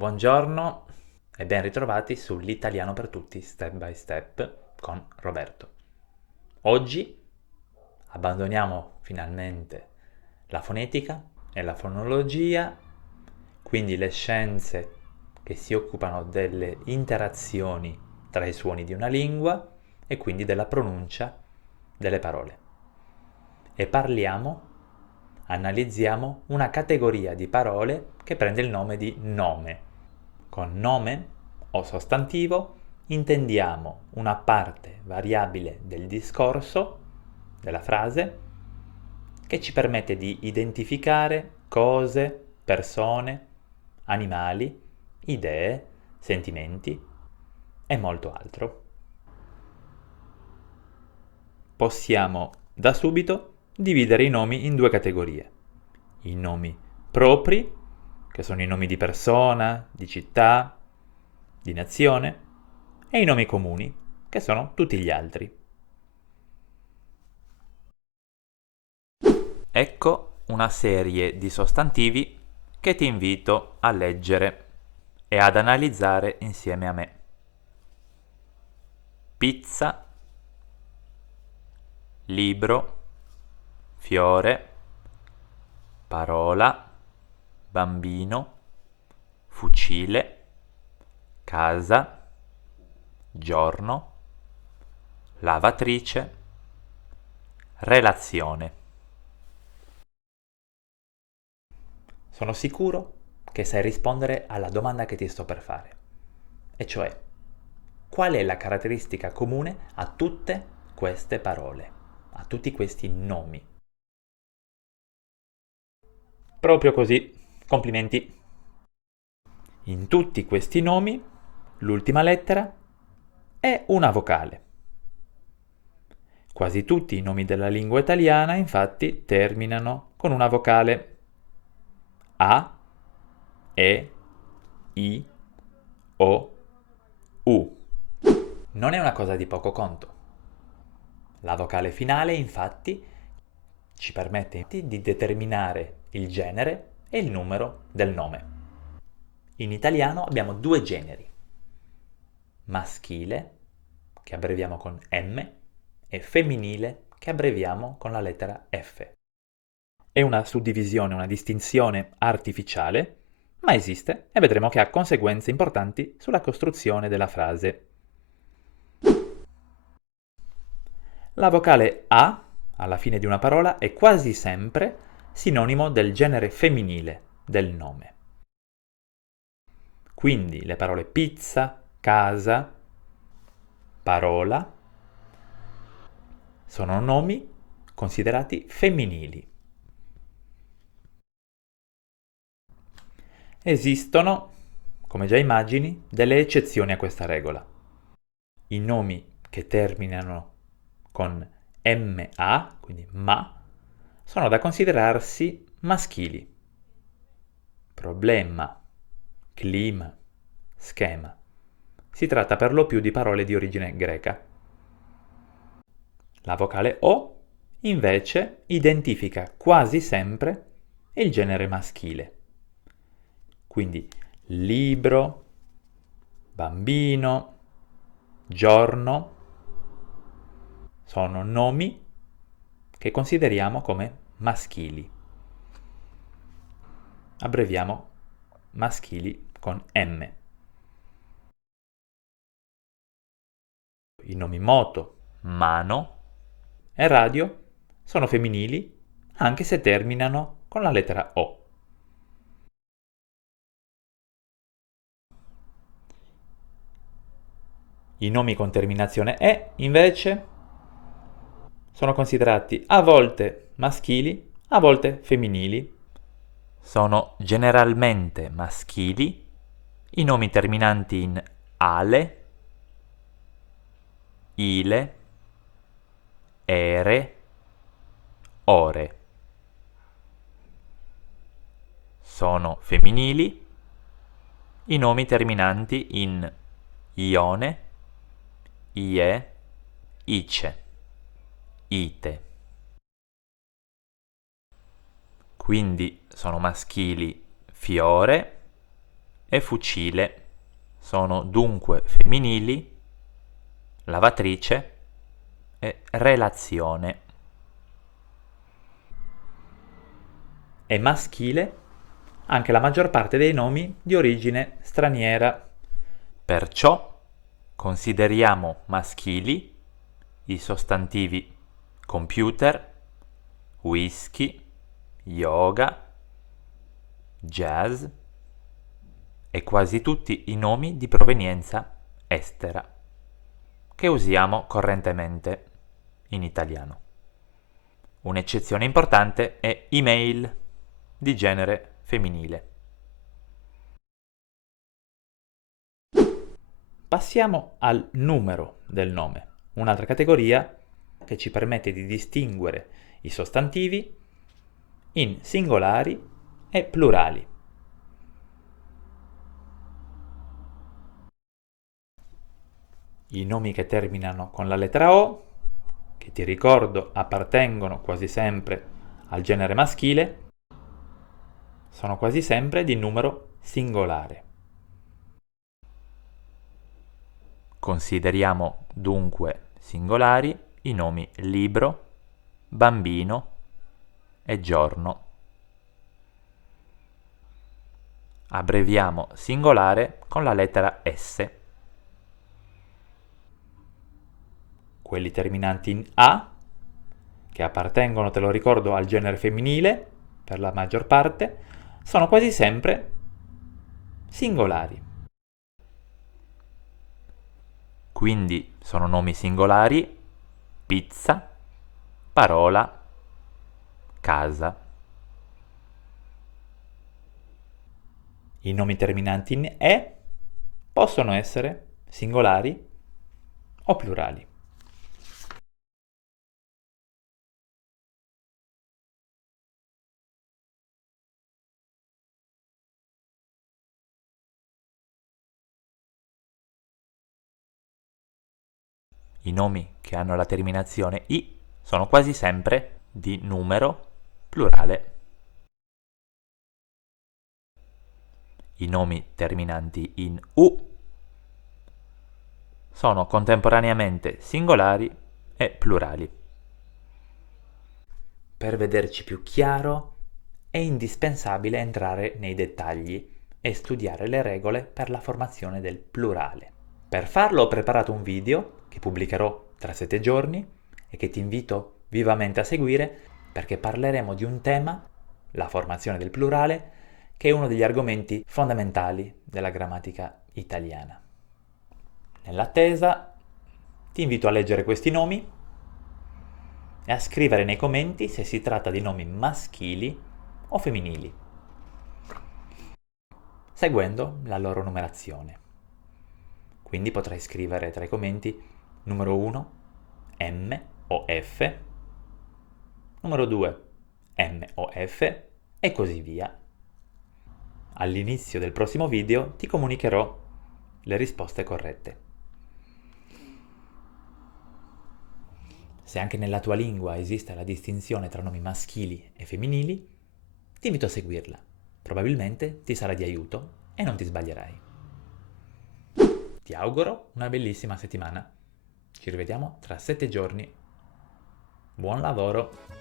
Buongiorno e ben ritrovati sull'Italiano per tutti Step by Step con Roberto. Oggi abbandoniamo finalmente la fonetica e la fonologia, quindi le scienze che si occupano delle interazioni tra i suoni di una lingua e quindi della pronuncia delle parole. E analizziamo una categoria di parole che prende il nome di nome. Con nome o sostantivo intendiamo una parte variabile del discorso, della frase, che ci permette di identificare cose, persone, animali, idee, sentimenti e molto altro. Possiamo da subito dividere i nomi in due categorie. I nomi propri, che sono i nomi di persona, di città, di nazione, e i nomi comuni, che sono tutti gli altri. Ecco una serie di sostantivi che ti invito a leggere e ad analizzare insieme a me. Pizza, libro, fiore, parola, bambino, fucile, casa, giorno, lavatrice, relazione. Sono sicuro che sai rispondere alla domanda che ti sto per fare, e cioè, qual è la caratteristica comune a tutte queste parole, a tutti questi nomi? Proprio così, complimenti. In tutti questi nomi, l'ultima lettera è una vocale. Quasi tutti i nomi della lingua italiana, infatti, terminano con una vocale. A, E, I, O, U. Non è una cosa di poco conto. La vocale finale, infatti, ci permette di determinare il genere e il numero del nome. In italiano abbiamo due generi: maschile, che abbreviamo con M, e femminile, che abbreviamo con la lettera F. È una suddivisione, una distinzione artificiale, ma esiste e vedremo che ha conseguenze importanti sulla costruzione della frase. La vocale A, alla fine di una parola, è quasi sempre sinonimo del genere femminile del nome. Quindi le parole pizza, casa, parola sono nomi considerati femminili. Esistono, come già immagini, delle eccezioni a questa regola. I nomi che terminano con MA, quindi ma, sono da considerarsi maschili. Problema, clima, schema. Si tratta per lo più di parole di origine greca. La vocale O, invece, identifica quasi sempre il genere maschile. Quindi libro, bambino, giorno sono nomi che consideriamo come maschili. Abbreviamo maschili con M. I nomi moto, mano e radio sono femminili anche se terminano con la lettera O. I nomi con terminazione E, invece, sono considerati a volte maschili, a volte femminili. Sono generalmente maschili i nomi terminanti in ale, ile, ere, ore. Sono femminili i nomi terminanti in ione, ie, ice, ite. Quindi sono maschili fiore, e fucile sono dunque femminili, lavatrice e relazione. È maschile anche la maggior parte dei nomi di origine straniera. Perciò consideriamo maschili i sostantivi computer, whisky, yoga, jazz e quasi tutti i nomi di provenienza estera che usiamo correntemente in italiano. Un'eccezione importante è email di genere femminile. Passiamo al numero del nome, un'altra categoria che ci permette di distinguere i sostantivi in singolari e plurali. I nomi che terminano con la lettera O, che ti ricordo appartengono quasi sempre al genere maschile, sono quasi sempre di numero singolare. Consideriamo dunque singolari i nomi libro, bambino e giorno. Abbreviamo singolare con la lettera S. Quelli terminanti in A, che appartengono, te lo ricordo, al genere femminile, per la maggior parte, sono quasi sempre singolari. Quindi sono nomi singolari: pizza, parola, casa. I nomi terminanti in E possono essere singolari o plurali. I nomi che hanno la terminazione I sono quasi sempre di numero plurale. I nomi terminanti in U sono contemporaneamente singolari e plurali. Per vederci più chiaro, è indispensabile entrare nei dettagli e studiare le regole per la formazione del plurale. Per farlo ho preparato un video che pubblicherò tra 7 giorni e che ti invito vivamente a seguire, perché parleremo di un tema, la formazione del plurale, che è uno degli argomenti fondamentali della grammatica italiana. Nell'attesa, ti invito a leggere questi nomi e a scrivere nei commenti se si tratta di nomi maschili o femminili, seguendo la loro numerazione. Quindi potrai scrivere tra i commenti numero 1 M o F, numero 2 M o F e così via. All'inizio del prossimo video ti comunicherò le risposte corrette. Se anche nella tua lingua esiste la distinzione tra nomi maschili e femminili, ti invito a seguirla. Probabilmente ti sarà di aiuto e non ti sbaglierai. Ti auguro una bellissima settimana. Ci rivediamo tra 7 giorni. Buon lavoro!